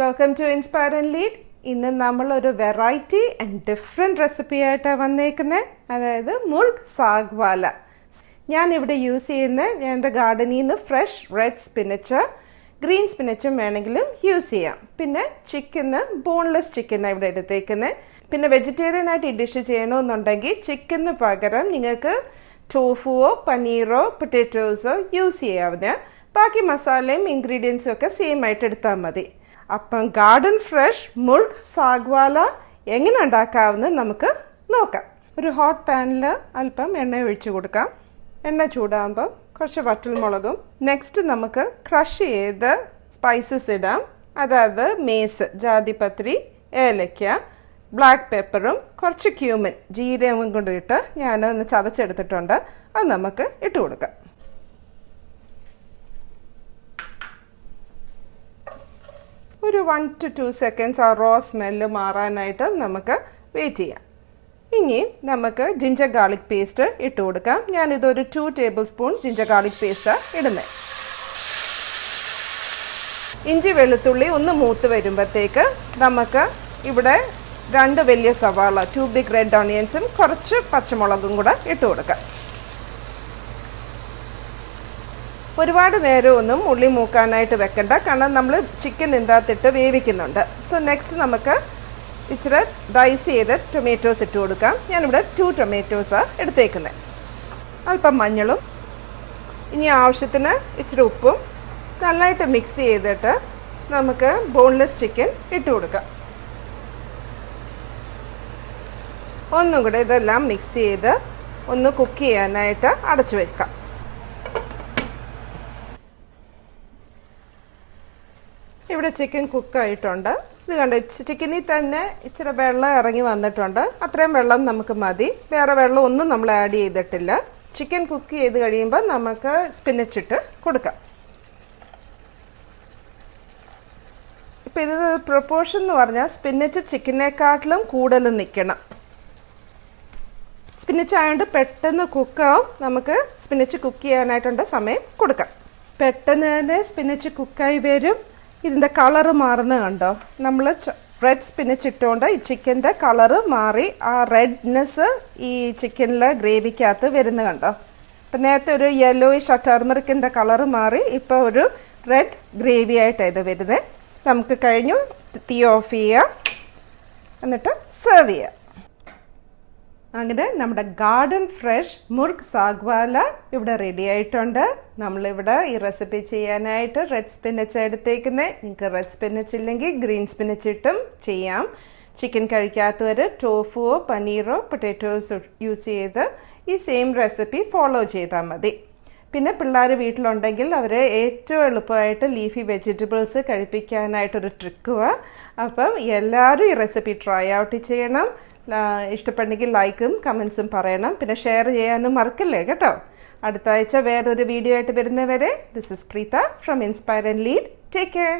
Welcome to Inspire and Lead. ഇന്ന് നമ്മൾ ഒരു വെറൈറ്റി ആൻഡ് ഡിഫറെൻറ്റ് റെസിപ്പി ആയിട്ടാണ് വന്നേക്കുന്നത്. അതായത് മുൾഗ് സാഗ്വാല. ഞാനിവിടെ യൂസ് ചെയ്യുന്ന എൻ്റെ ഗാർഡനിൽ നിന്ന് ഫ്രഷ് റെഡ് സ്പിനച്ച്, ഗ്രീൻ സ്പിനച്ചും വേണമെങ്കിലും യൂസ് ചെയ്യാം. പിന്നെ ചിക്കന് ബോൺലെസ് ചിക്കനാണ് ഇവിടെ എടുത്തേക്കുന്നത്. പിന്നെ വെജിറ്റേറിയൻ ആയിട്ട് ഈ ഡിഷ് ചെയ്യണമെന്നുണ്ടെങ്കിൽ ചിക്കന് പകരം നിങ്ങൾക്ക് ടോഫുവോ പനീറോ പൊട്ടാറ്റോസോ യൂസ് ചെയ്യാവുന്ന. ബാക്കി മസാലയും ഇൻഗ്രീഡിയൻസും ഒക്കെ സെയിം ആയിട്ട് എടുത്താൽ മതി. അപ്പം ഗാർഡൻ ഫ്രഷ് മുൾഗ് സാഗ്വാല എങ്ങനെ ഉണ്ടാക്കാമെന്ന് നമുക്ക് നോക്കാം. ഒരു ഹോട്ട് പാനിൽ അല്പം എണ്ണ ഒഴിച്ച് കൊടുക്കാം. എണ്ണ ചൂടാകുമ്പോൾ കുറച്ച് വറ്റൽമുളകും നെക്സ്റ്റ് നമുക്ക് ക്രഷ് ചെയ്ത് സ്പൈസസ് ഇടാം. അതായത് മേസ്, ജാതിപത്രി, ഏലക്ക, ബ്ലാക്ക് പെപ്പറും കുറച്ച് ക്യൂമിൻ, ജീരകവും കൊണ്ട് ഇട്ട് ഞാൻ ഒന്ന് ചതച്ചെടുത്തിട്ടുണ്ട്. അത് നമുക്ക് ഇട്ട് കൊടുക്കാം. ഒരു 1 to 2 സെക്കൻഡ്സ് ആ റോ സ്മെല്ല് മാറാനായിട്ട് നമുക്ക് വെയിറ്റ് ചെയ്യാം. ഇനി നമുക്ക് ജിഞ്ചർ ഗാർലിക് പേസ്റ്റ് ഇട്ട് കൊടുക്കാം. ഞാനിതൊരു 2 ടേബിൾ സ്പൂൺ ജിഞ്ചർ ഗാർലിക് പേസ്റ്റാണ് ഇടുന്നത്. ഇഞ്ചി വെളുത്തുള്ളി ഒന്ന് മൂത്ത് വരുമ്പോഴത്തേക്ക് നമുക്ക് ഇവിടെ 2 വലിയ സവാള, 2 ബിഗ് റെഡ് ഓണിയൻസും കുറച്ച് പച്ചമുളകും കൂടെ ഇട്ട് കൊടുക്കാം. ഒരുപാട് നേരമൊന്നും ഉള്ളി മൂക്കാനായിട്ട് വെക്കണ്ട, കാരണം നമ്മൾ ചിക്കൻ ഇതിനകത്തിട്ട് വേവിക്കുന്നുണ്ട്. സോ നെക്സ്റ്റ് നമുക്ക് ഇച്ചിരി ഡൈസ് ചെയ്ത് ടൊമാറ്റോസ് ഇട്ട് കൊടുക്കാം. ഞാനിവിടെ 2 ടൊമാറ്റോസാണ് എടുത്തേക്കുന്നത്. അല്പം മഞ്ഞളും ഇനി ആവശ്യത്തിന് ഇച്ചിരി ഉപ്പും നന്നായിട്ട് മിക്സ് ചെയ്തിട്ട് നമുക്ക് ബോൺലെസ് ചിക്കൻ ഇട്ട് കൊടുക്കാം. ഒന്നും കൂടെ ഇതെല്ലാം മിക്സ് ചെയ്ത് ഒന്ന് കുക്ക് ചെയ്യാനായിട്ട് അടച്ചു വയ്ക്കാം. ഇവിടെ ചിക്കൻ കുക്കായിട്ടുണ്ട്. ഇത് കണ്ട് ചിക്കനിൽ തന്നെ ഇച്ചിരി വെള്ളം ഇറങ്ങി വന്നിട്ടുണ്ട്. അത്രയും വെള്ളം നമുക്ക് മതി. വേറെ വെള്ളം ഒന്നും നമ്മൾ ആഡ് ചെയ്തിട്ടില്ല. ചിക്കൻ കുക്ക് ചെയ്ത് കഴിയുമ്പോൾ നമുക്ക് സ്പിനച്ച് ഇട്ട് കൊടുക്കാം. ഇപ്പം ഇത് പ്രൊപ്പോർഷൻ എന്ന് പറഞ്ഞാൽ സ്പിനച്ച് ചിക്കനേക്കാട്ടിലും കൂടുതൽ നിൽക്കണം. സ്പിനച്ച് ആയതുകൊണ്ട് പെട്ടെന്ന് കുക്കാവും. നമുക്ക് സ്പിനച്ച് കുക്ക് ചെയ്യാനായിട്ടുണ്ട് സമയം കൊടുക്കാം. പെട്ടെന്ന് തന്നെ സ്പിനച്ച് കുക്കായി വരും. ഇതിൻ്റെ കളറ് മാറുന്നത് കണ്ടോ? നമ്മൾ റെഡ് സ്പിനച്ച് ഇട്ടുകൊണ്ട് ഈ ചിക്കൻ്റെ കളറ് മാറി ആ റെഡ്നെസ് ഈ ചിക്കനിലെ ഗ്രേവിക്കകത്ത് വരുന്നത് കണ്ടോ? ഇപ്പം നേരത്തെ ഒരു യെല്ലോയിഷ് ടർമറിക്കിൻ്റെ കളറ് മാറി ഇപ്പോൾ ഒരു റെഡ് ഗ്രേവി ആയിട്ടാണ് ഇത് വരുന്നത്. നമുക്ക് കഴിഞ്ഞു. തീ ഓഫ് ചെയ്യുക, എന്നിട്ട് സെർവ് ചെയ്യുക. അങ്ങനെ നമ്മുടെ ഗാർഡൻ ഫ്രഷ് മുർഗ് സാഗ്വാല ഇവിടെ റെഡി ആയിട്ടുണ്ട്. നമ്മളിവിടെ ഈ റെസിപ്പി ചെയ്യാനായിട്ട് റെഡ് സ്പിനച്ച് എടുത്തേക്കുന്നത്. നിങ്ങൾക്ക് റെഡ് സ്പിനച്ച് ഇല്ലെങ്കിൽ ഗ്രീൻ സ്പിനച്ച് ഇട്ടും ചെയ്യാം. ചിക്കൻ കഴിക്കാത്തവർ ടോഫുവോ പനീറോ പൊട്ടാറ്റോസ് യൂസ് ചെയ്ത് ഈ സെയിം റെസിപ്പി ഫോളോ ചെയ്താൽ മതി. പിന്നെ പിള്ളേർ വീട്ടിലുണ്ടെങ്കിൽ അവരെ ഏറ്റവും എളുപ്പമായിട്ട് ലീഫി വെജിറ്റബിൾസ് കഴിപ്പിക്കാനായിട്ടൊരു ട്രിക്കുവാണ്. അപ്പം എല്ലാവരും ഈ റെസിപ്പി ട്രൈ ഔട്ട് ചെയ്യണം. ഇഷ്ടപ്പെട്ടെങ്കിൽ ലൈക്കും കമൻസും പറയണം. പിന്നെ ഷെയർ ചെയ്യാനും മറക്കല്ലേ കേട്ടോ. അടുത്ത ആഴ്ച വേറൊരു വീഡിയോ ആയിട്ട് വരുന്നവരെ, this is Preetha from inspire and lead. Take care.